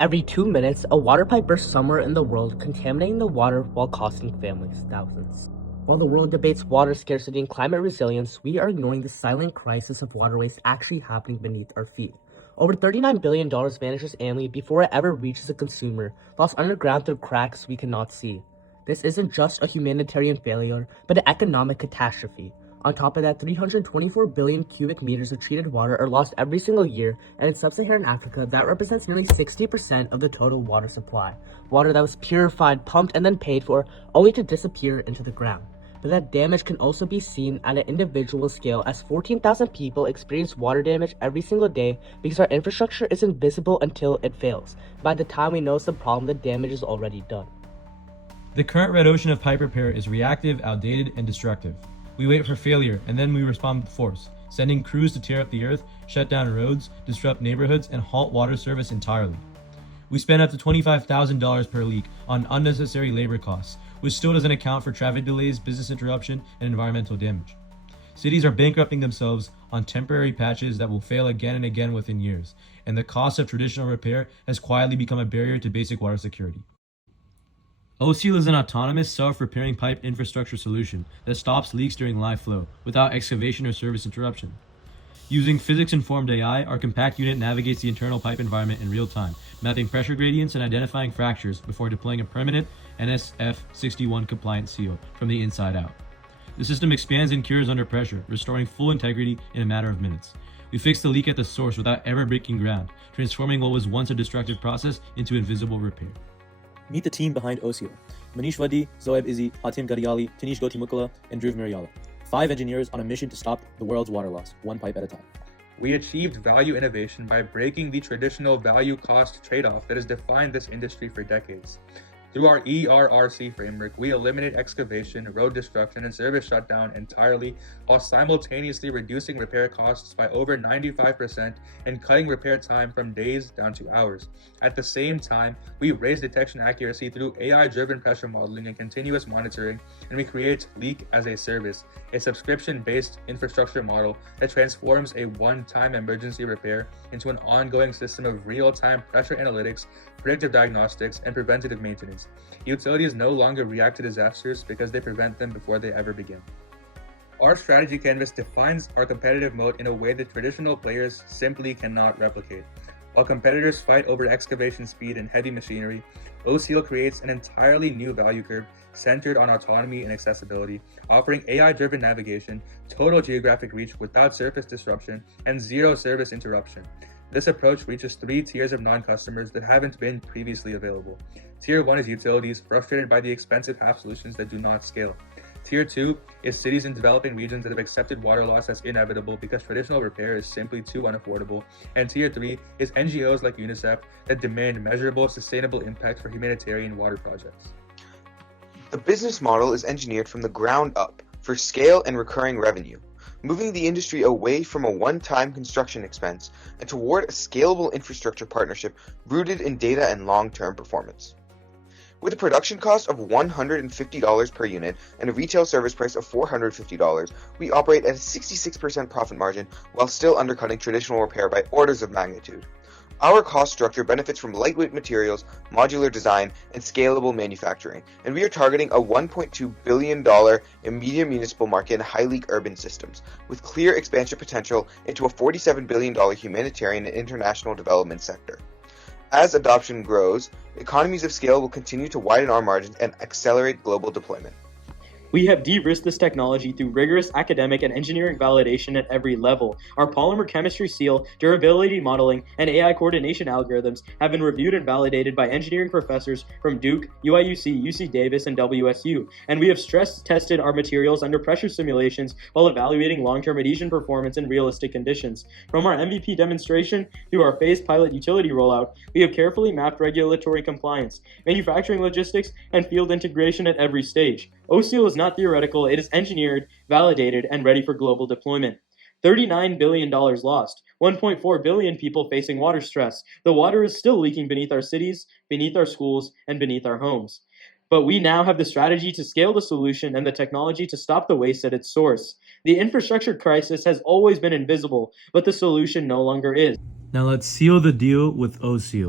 Every 2 minutes, a water pipe bursts somewhere in the world, contaminating the water while costing families thousands. While the world debates water scarcity and climate resilience, we are ignoring the silent crisis of water waste actually happening beneath our feet. Over $39 billion vanishes annually before it ever reaches a consumer, lost underground through cracks we cannot see. This isn't just a humanitarian failure, but an economic catastrophe. On top of that, 324 billion cubic meters of treated water are lost every single year, and in sub-Saharan Africa, that represents nearly 60% of the total water supply. Water that was purified, pumped, and then paid for, only to disappear into the ground. But that damage can also be seen at an individual scale, as 14,000 people experience water damage every single day because our infrastructure is invisible until it fails. By the time we notice the problem, the damage is already done. The current red ocean of pipe repair is reactive, outdated, and destructive. We wait for failure, and then we respond with force, sending crews to tear up the earth, shut down roads, disrupt neighborhoods, and halt water service entirely. We spend up to $25,000 per leak on unnecessary labor costs, which still doesn't account for traffic delays, business interruption, and environmental damage. Cities are bankrupting themselves on temporary patches that will fail again and again within years, and the cost of traditional repair has quietly become a barrier to basic water security. OSEAL is an autonomous, self-repairing pipe infrastructure solution that stops leaks during live flow without excavation or service interruption. Using physics-informed AI, our compact unit navigates the internal pipe environment in real time, mapping pressure gradients and identifying fractures before deploying a permanent NSF61 compliant seal from the inside out. The system expands and cures under pressure, restoring full integrity in a matter of minutes. We fix the leak at the source without ever breaking ground, transforming what was once a destructive process into invisible repair. Meet the team behind OSEAL: Maneesh, Vaddi, Zoeb, Izzi, Hatim, Ghadiali, Tanish, Gottimukkula, and Dhruv, Miriyala. 5 engineers on a mission to stop the world's water loss, one pipe at a time. We achieved value innovation by breaking the traditional value-cost trade-off that has defined this industry for decades. Through our ERRC framework, we eliminate excavation, road destruction, and service shutdown entirely, while simultaneously reducing repair costs by over 95% and cutting repair time from days down to hours. At the same time, we raise detection accuracy through AI-driven pressure modeling and continuous monitoring, and we create Leak as a Service, a subscription-based infrastructure model that transforms a one-time emergency repair into an ongoing system of real-time pressure analytics, predictive diagnostics, and preventative maintenance. Utilities no longer react to disasters because they prevent them before they ever begin. Our strategy canvas defines our competitive moat in a way that traditional players simply cannot replicate. While competitors fight over excavation speed and heavy machinery, OSEAL creates an entirely new value curve centered on autonomy and accessibility, offering AI-driven navigation, total geographic reach without surface disruption, and zero service interruption. This approach reaches 3 tiers of non-customers that haven't been previously available. Tier 1 is utilities frustrated by the expensive half solutions that do not scale. Tier 2 is cities in developing regions that have accepted water loss as inevitable because traditional repair is simply too unaffordable. And Tier 3 is NGOs like UNICEF that demand measurable, sustainable impact for humanitarian water projects. The business model is engineered from the ground up for scale and recurring revenue, moving the industry away from a one-time construction expense and toward a scalable infrastructure partnership rooted in data and long-term performance. With a production cost of $150 per unit and a retail service price of $450, we operate at a 66% profit margin while still undercutting traditional repair by orders of magnitude. Our cost structure benefits from lightweight materials, modular design, and scalable manufacturing, and we are targeting a $1.2 billion immediate municipal market in high-leak urban systems, with clear expansion potential into a $47 billion humanitarian and international development sector. As adoption grows, economies of scale will continue to widen our margins and accelerate global deployment. We have de-risked this technology through rigorous academic and engineering validation at every level. Our polymer chemistry seal, durability modeling, and AI coordination algorithms have been reviewed and validated by engineering professors from Duke, UIUC, UC Davis, and WSU. And we have stress-tested our materials under pressure simulations while evaluating long-term adhesion performance in realistic conditions. From our MVP demonstration through our phased pilot utility rollout, we have carefully mapped regulatory compliance, manufacturing logistics, and field integration at every stage. OSEAL is not theoretical, it is engineered, validated, and ready for global deployment. $39 billion lost, 1.4 billion people facing water stress. The water is still leaking beneath our cities, beneath our schools, and beneath our homes. But we now have the strategy to scale the solution and the technology to stop the waste at its source. The infrastructure crisis has always been invisible, but the solution no longer is. Now let's seal the deal with OSEAL.